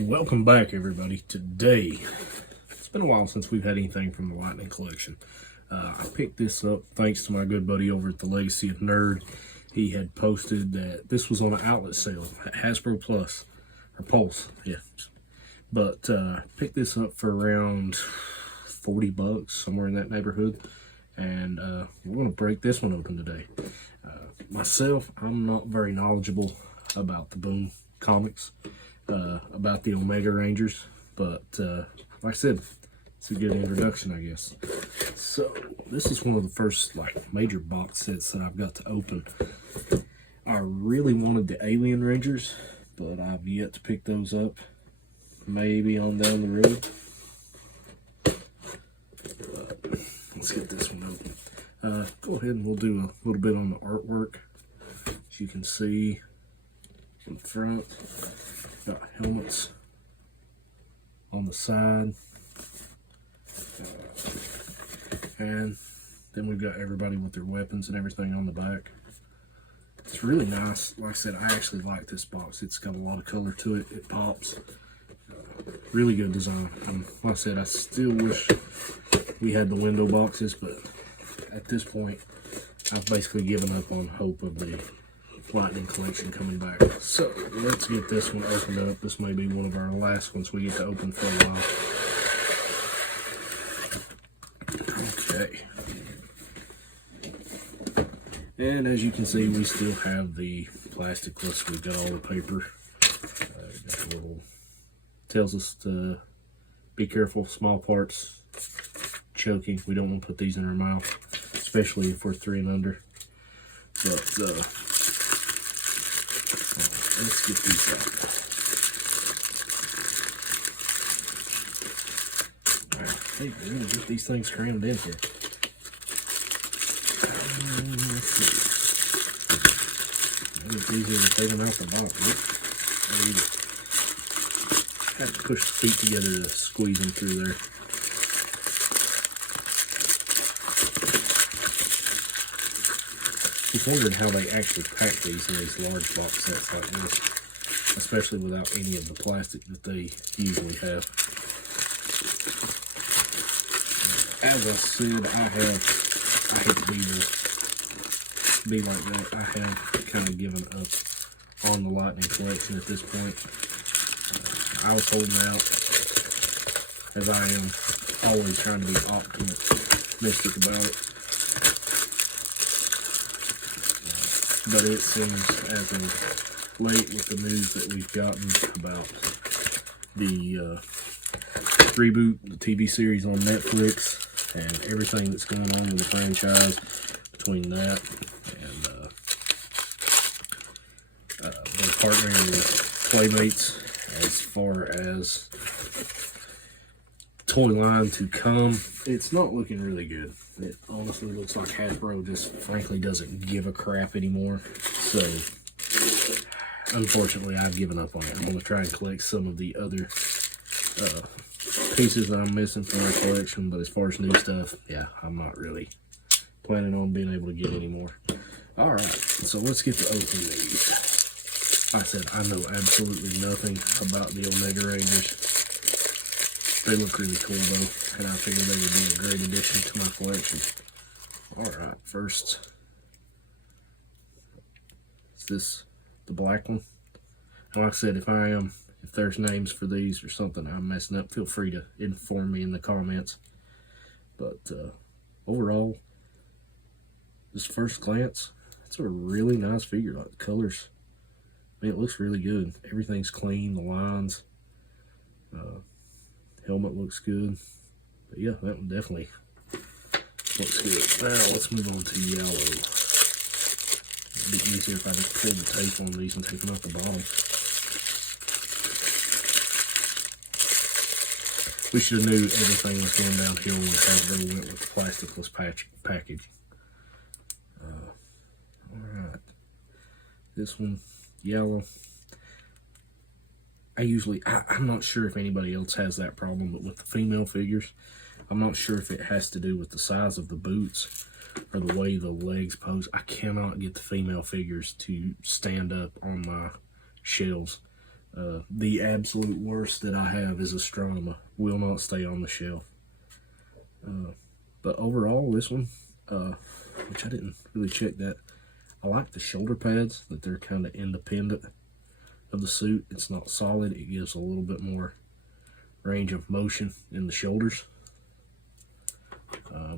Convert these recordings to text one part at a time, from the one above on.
Welcome back, everybody. Today, it's been a while since we've had anything from the Lightning collection. I picked this up thanks to my good buddy over at the Legacy of Nerd. He had posted that this was on an outlet sale at Hasbro Plus, or Pulse, yeah. But picked this up for around 40 bucks, somewhere in that neighborhood. And we're going to break this one open today. Myself, I'm not very knowledgeable about the Boom comics, about the Omega Rangers, but like I said, it's a good introduction, I guess. So this is one of the first major box sets that I've got to open. I really wanted the Alien Rangers, but I've yet to pick those up. Maybe on down the road. Let's get this one open. Go ahead and we'll do a little bit on the artwork. As you can see in front, got helmets on the side, and then we've got everybody with their weapons and everything on the back. It's really nice. Like I said, I actually like this box. It's got a lot of color to it. It pops. Really good design. Like I said, I still wish we had the window boxes, but at this point, I've basically given up on hope of the Lightning collection coming back. So let's get this one opened up. This may be one of our last ones we get to open for a while. Okay. And as you can see, we still have the plasticless. We've got all the paper. Got a little tells us to be careful, small parts, choking. We don't want to put these in our mouth, especially if we're 3 and under. But let's get these out. Alright, hey, we're going to get these things crammed in here. Let's see. It's easier to take them out the box. Have to push the feet together to squeeze them through there. Just wondering how they actually pack these in these large box sets like this, especially without any of the plastic that they usually have. As I said, I hate to be like that. I have kind of given up on the Lightning collection at this point. I was holding out, as I am always trying to be optimistic about it. But it seems as of late, with the news that we've gotten about the reboot, the TV series on Netflix, and everything that's going on with the franchise, between that and they're partnering with Playmates as far as toy line to come, it's not looking really good. It honestly looks like Hasbro just frankly doesn't give a crap anymore. So unfortunately, I've given up on it. I'm going to try and collect some of the other pieces that I'm missing from our collection, but as far as new stuff, yeah, I'm not really planning on being able to get any more. Alright, so let's get to opening these. Like I said, I know absolutely nothing about the Omega Rangers. They look really cool though, and I figured they would be a great addition to my collection. Alright, first, is this the black one? And like I said, if there's names for these or something I'm messing up, feel free to inform me in the comments. But overall, this first glance, it's a really nice figure. Like the colors, I mean, it looks really good. Everything's clean, the lines, helmet looks good. But yeah, that one definitely looks good. Now let's move on to yellow. It'd be easier if I just pulled the tape on these and take them out the bottom. We should have knew everything was going downhill when Hasbro went with the plasticless package. Alright. This one, yellow. I'm not sure if anybody else has that problem, but with the female figures, I'm not sure if it has to do with the size of the boots or the way the legs pose. I cannot get the female figures to stand up on my shelves. The absolute worst that I have is Astronomer. Will not stay on the shelf. But overall, this one, which I didn't really check that, I like the shoulder pads, that they're kind of independent of the suit. It's not solid. It gives a little bit more range of motion in the shoulders. I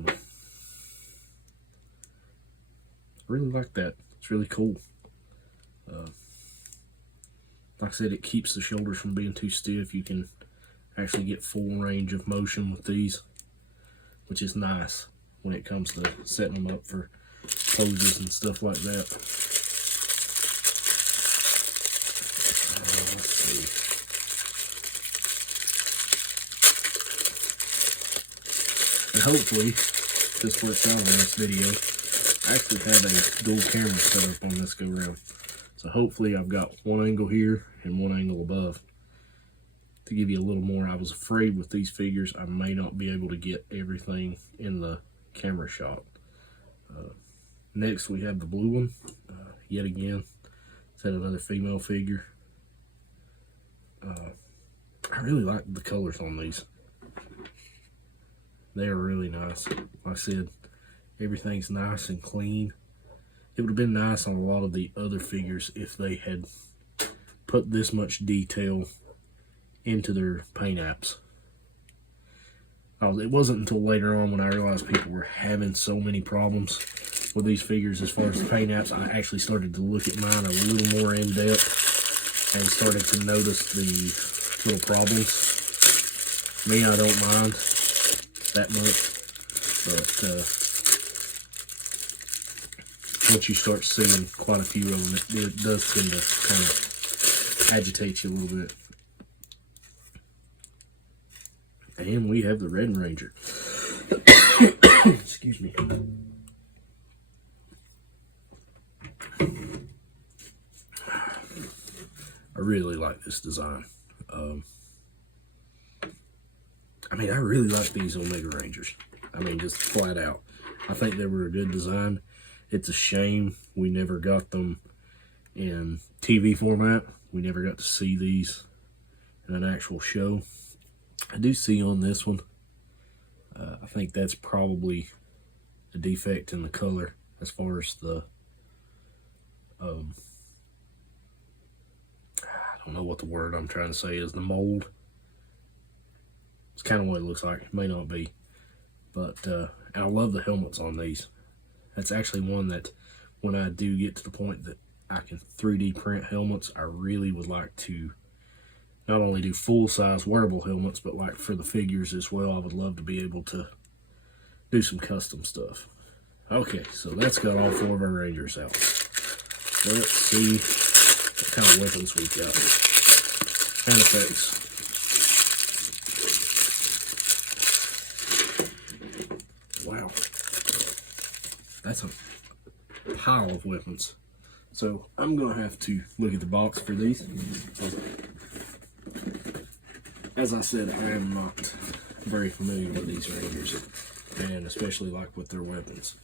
really like that. It's really cool. Like I said, it keeps the shoulders from being too stiff. You can actually get full range of motion with these, which is nice when it comes to setting them up for poses and stuff like that. Let's see. And hopefully this works out in this video. I actually have a dual camera set up on this go round. So hopefully I've got one angle here and one angle above to give you a little more. I was afraid with these figures I may not be able to get everything in the camera shot. Next we have the blue one. Yet again, it's another female figure. I really like the colors on these. They are really nice. Like I said, everything's nice and clean. It would have been nice on a lot of the other figures if they had put this much detail into their paint apps. It wasn't until later on when I realized people were having so many problems with these figures as far as the paint apps, I actually started to look at mine a little more in depth and started to notice the little problems. Me, I don't mind that much, but once you start seeing quite a few of them, it does tend to kind of agitate you a little bit. And we have the Red Ranger. Excuse me. I really like this design. I mean, I really like these Omega Rangers. I mean, just flat out. I think they were a good design. It's a shame we never got them in TV format. We never got to see these in an actual show. I do see on this one, I think that's probably a defect in the color as far as the, I don't know what the word I'm trying to say is, the mold. It's kind of what it looks like. It may not be. But I love the helmets on these. That's actually one that when I do get to the point that I can 3D print helmets, I really would like to not only do full-size wearable helmets, but like for the figures as well, I would love to be able to do some custom stuff. Okay, so that's got all 4 of our Rangers out. Let's see what kind of weapons we've got. And effects. Wow. That's a pile of weapons. So I'm going to have to look at the box for these. As I said, I am not very familiar with these Rangers, and especially like with their weapons.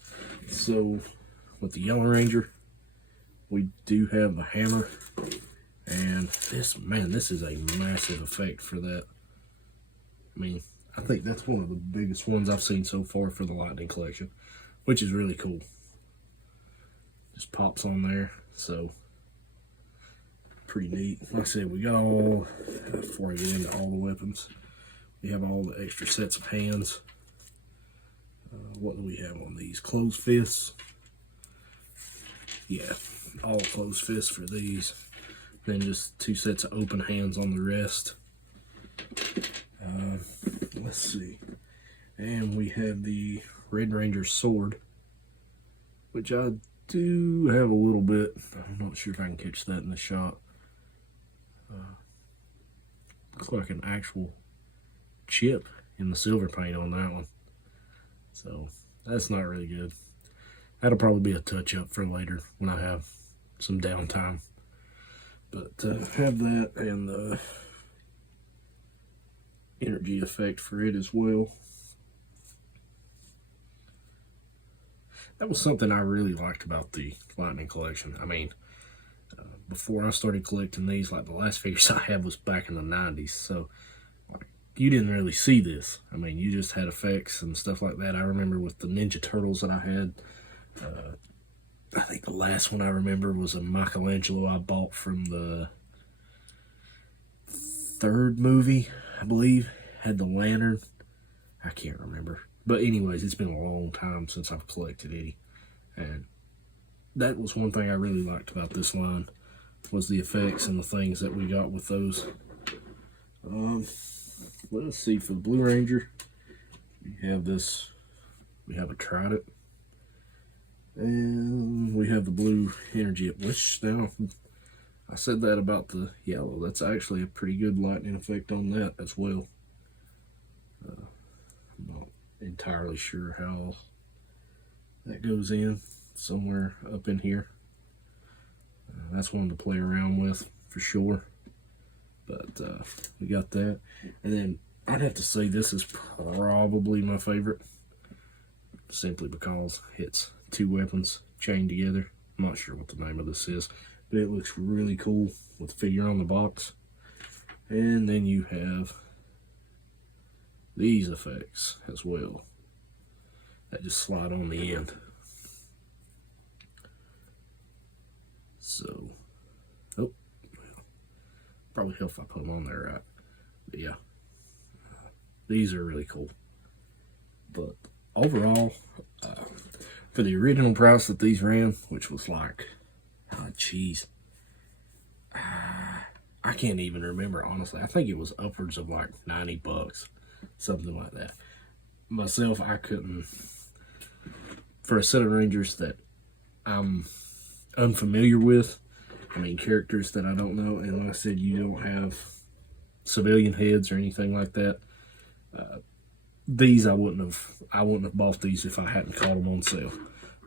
So with the Yellow Ranger, we do have the hammer, and this is a massive effect for that. I mean, I think that's one of the biggest ones I've seen so far for the Lightning Collection, which is really cool. Just pops on there, so pretty neat. Like I said, we got all, before I get into all the weapons, we have all the extra sets of hands. What do we have on these? Closed fists. Yeah, all closed fists for these. Then just 2 sets of open hands on the rest. Let's see. And we have the Red Ranger sword, which I do have a little bit. I'm not sure if I can catch that in the shot. Looks like an actual chip in the silver paint on that one. So that's not really good. That'll probably be a touch-up for later when I have some downtime. But have that and the energy effect for it as well. That was something I really liked about the Lightning Collection. I mean, before I started collecting these, like the last figures I had was back in the 90s. So like, you didn't really see this. I mean, you just had effects and stuff like that. I remember with the Ninja Turtles that I had, I think the last one I remember was a Michelangelo I bought from the third movie, I believe. Had the lantern. I can't remember. But anyways, it's been a long time since I've collected any. And that was one thing I really liked about this line, was the effects and the things that we got with those. Let's see, for the Blue Ranger, we have this, we have a Trident. And we have the blue energy, which now, I said that about the yellow. That's actually a pretty good lightning effect on that as well. I'm not entirely sure how that goes in, somewhere up in here. That's one to play around with for sure. But we got that. And then I'd have to say this is probably my favorite, simply because it's two weapons chained together. I'm not sure what the name of this is, but it looks really cool with the figure on the box. And then you have these effects as well that just slide on the end. So, oh, probably help if I put them on there right. But yeah, these are really cool. But overall, for the original price that these ran, which was like, geez, I can't even remember, honestly. I think it was upwards of like 90 bucks, something like that. Myself, I couldn't, for a set of Rangers that I'm unfamiliar with, I mean, characters that I don't know, and like I said, you don't have civilian heads or anything like that. These I wouldn't have bought these if I hadn't caught them on sale.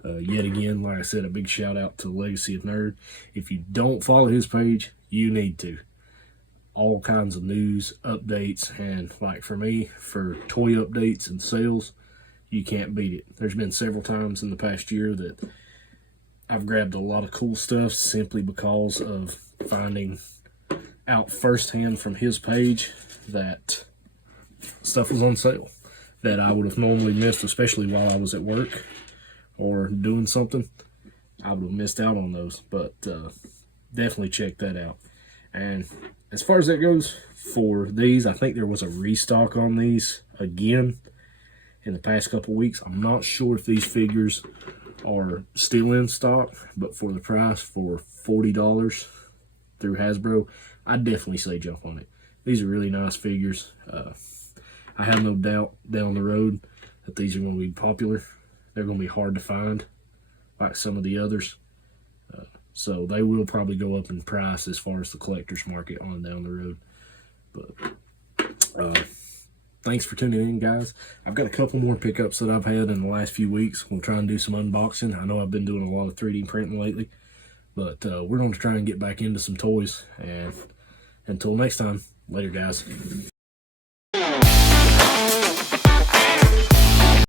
Yet again, like I said, a big shout out to Legacy of Nerd. If you don't follow his page, you need to. All kinds of news, updates, and like for me, for toy updates and sales, you can't beat it. There's been several times in the past year that I've grabbed a lot of cool stuff simply because of finding out firsthand from his page that stuff was on sale that I would have normally missed, especially while I was at work or doing something. I would have missed out on those, but definitely check that out. And as far as that goes for these, I think there was a restock on these again in the past couple weeks. I'm not sure if these figures are still in stock, but for the price, for $40 through Hasbro, I'd definitely say jump on it. These are really nice figures. I have no doubt down the road that these are going to be popular. They're going to be hard to find like some of the others. So they will probably go up in price as far as the collector's market on down the road. But thanks for tuning in, guys. I've got a couple more pickups that I've had in the last few weeks. We'll try and do some unboxing. I know I've been doing a lot of 3D printing lately, but we're going to try and get back into some toys. And until next time, later, guys.